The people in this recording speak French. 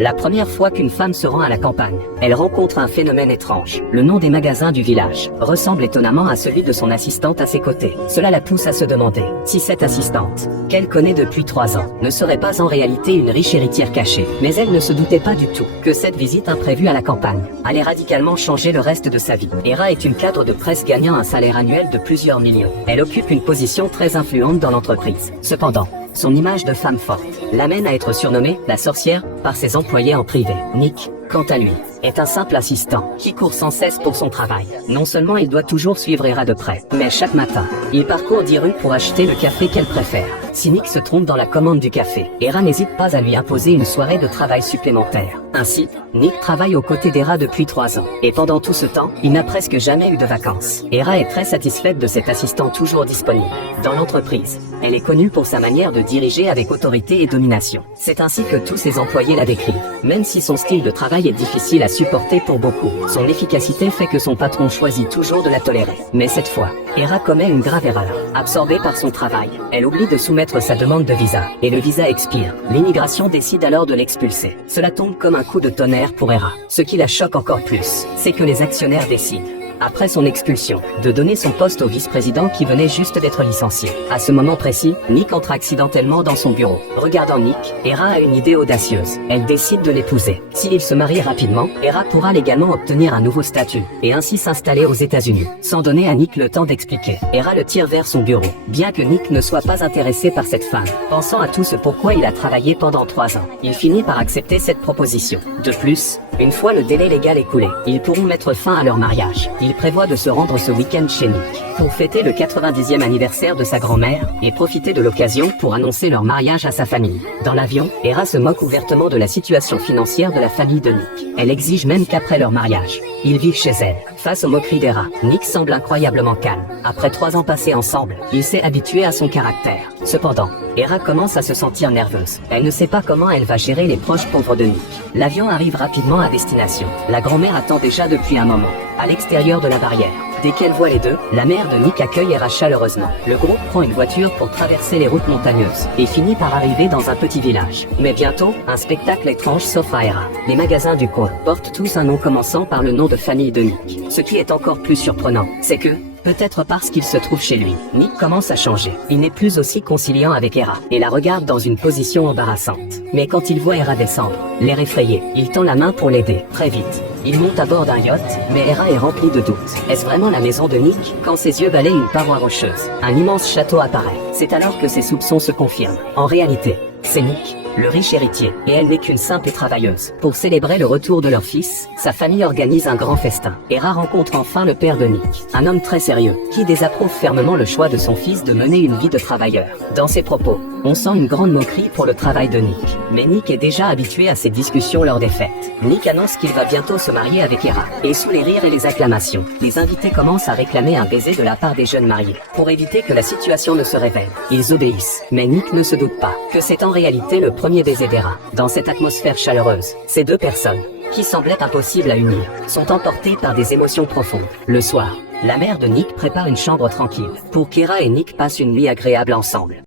La première fois qu'une femme se rend à la campagne, elle rencontre un phénomène étrange. Le nom des magasins du village ressemble étonnamment à celui de son assistante à ses côtés. Cela la pousse à se demander si cette assistante, qu'elle connaît depuis 3 ans, ne serait pas en réalité une riche héritière cachée. Mais elle ne se doutait pas du tout que cette visite imprévue à la campagne allait radicalement changer le reste de sa vie. Hera est une cadre de presse gagnant un salaire annuel de plusieurs millions. Elle occupe une position très influente dans l'entreprise. Cependant, son image de femme forte l'amène à être surnommée la sorcière par ses employés en privé. Nick, quant à lui, est un simple assistant qui court sans cesse pour son travail. Non seulement il doit toujours suivre Hera de près, mais chaque matin, il parcourt 10 rues pour acheter le café qu'elle préfère. Si Nick se trompe dans la commande du café, Hera n'hésite pas à lui imposer une soirée de travail supplémentaire. Ainsi, Nick travaille aux côtés d'Hera depuis 3 ans. Et pendant tout ce temps, il n'a presque jamais eu de vacances. Hera est très satisfaite de cet assistant toujours disponible. Dans l'entreprise, elle est connue pour sa manière de diriger avec autorité et domination. C'est ainsi que tous ses employés la décrivent. Même si son style de travail est difficile à supporter pour beaucoup, son efficacité fait que son patron choisit toujours de la tolérer. Mais cette fois, Hera commet une grave erreur. Absorbée par son travail, elle oublie de soumettre sa demande de visa, et le visa expire. L'immigration décide alors de l'expulser. Cela tombe comme un coup de tonnerre pour Hera. Ce qui la choque encore plus, c'est que les actionnaires décident, après son expulsion, de donner son poste au vice-président qui venait juste d'être licencié. À ce moment précis, Nick entre accidentellement dans son bureau. Regardant Nick, Hera a une idée audacieuse. Elle décide de l'épouser. S'il se marie rapidement, Hera pourra légalement obtenir un nouveau statut, et ainsi s'installer aux États-Unis. Sans donner à Nick le temps d'expliquer, Hera le tire vers son bureau. Bien que Nick ne soit pas intéressé par cette femme, pensant à tout ce pourquoi il a travaillé pendant 3 ans, il finit par accepter cette proposition. De plus, une fois le délai légal écoulé, ils pourront mettre fin à leur mariage. Il prévoit de se rendre ce week-end chez Nick pour fêter le 90e anniversaire de sa grand-mère et profiter de l'occasion pour annoncer leur mariage à sa famille. Dans l'avion, Hera se moque ouvertement de la situation financière de la famille de Nick. Elle exige même qu'après leur mariage, ils vivent chez elle. Face aux moqueries d'Hera, Nick semble incroyablement calme. Après 3 ans passés ensemble, il s'est habitué à son caractère. Cependant, Hera commence à se sentir nerveuse. Elle ne sait pas comment elle va gérer les proches pauvres de Nick. L'avion arrive rapidement à destination. La grand-mère attend déjà depuis un moment, à l'extérieur de la barrière. Dès qu'elle voit les deux, la mère de Nick accueille Hera chaleureusement. Le groupe prend une voiture pour traverser les routes montagneuses et finit par arriver dans un petit village. Mais bientôt, un spectacle étrange s'offre à Hera. Les magasins du coin portent tous un nom commençant par le nom de famille de Nick. Ce qui est encore plus surprenant, c'est que, peut-être parce qu'il se trouve chez lui, Nick commence à changer. Il n'est plus aussi conciliant avec Hera et la regarde dans une position embarrassante. Mais quand il voit Hera descendre, l'air effrayé, il tend la main pour l'aider. Très vite, il monte à bord d'un yacht, mais Hera est remplie de doutes. Est-ce vraiment la maison de Nick? Quand ses yeux balayent une paroi rocheuse, un immense château apparaît. C'est alors que ses soupçons se confirment. En réalité, c'est Nick, le riche héritier, et elle n'est qu'une simple travailleuse. Pour célébrer le retour de leur fils, sa famille organise un grand festin. Hera rencontre enfin le père de Nick, un homme très sérieux, qui désapprouve fermement le choix de son fils de mener une vie de travailleur. Dans ses propos, on sent une grande moquerie pour le travail de Nick. Mais Nick est déjà habitué à ces discussions lors des fêtes. Nick annonce qu'il va bientôt se marier avec Hera. Et sous les rires et les acclamations, les invités commencent à réclamer un baiser de la part des jeunes mariés. Pour éviter que la situation ne se révèle, ils obéissent. Mais Nick ne se doute pas que c'est en réalité le premier baiser d'Hera. Dans cette atmosphère chaleureuse, ces deux personnes, qui semblaient impossibles à unir, sont emportées par des émotions profondes. Le soir, la mère de Nick prépare une chambre tranquille pour qu'Hera et Nick passent une nuit agréable ensemble.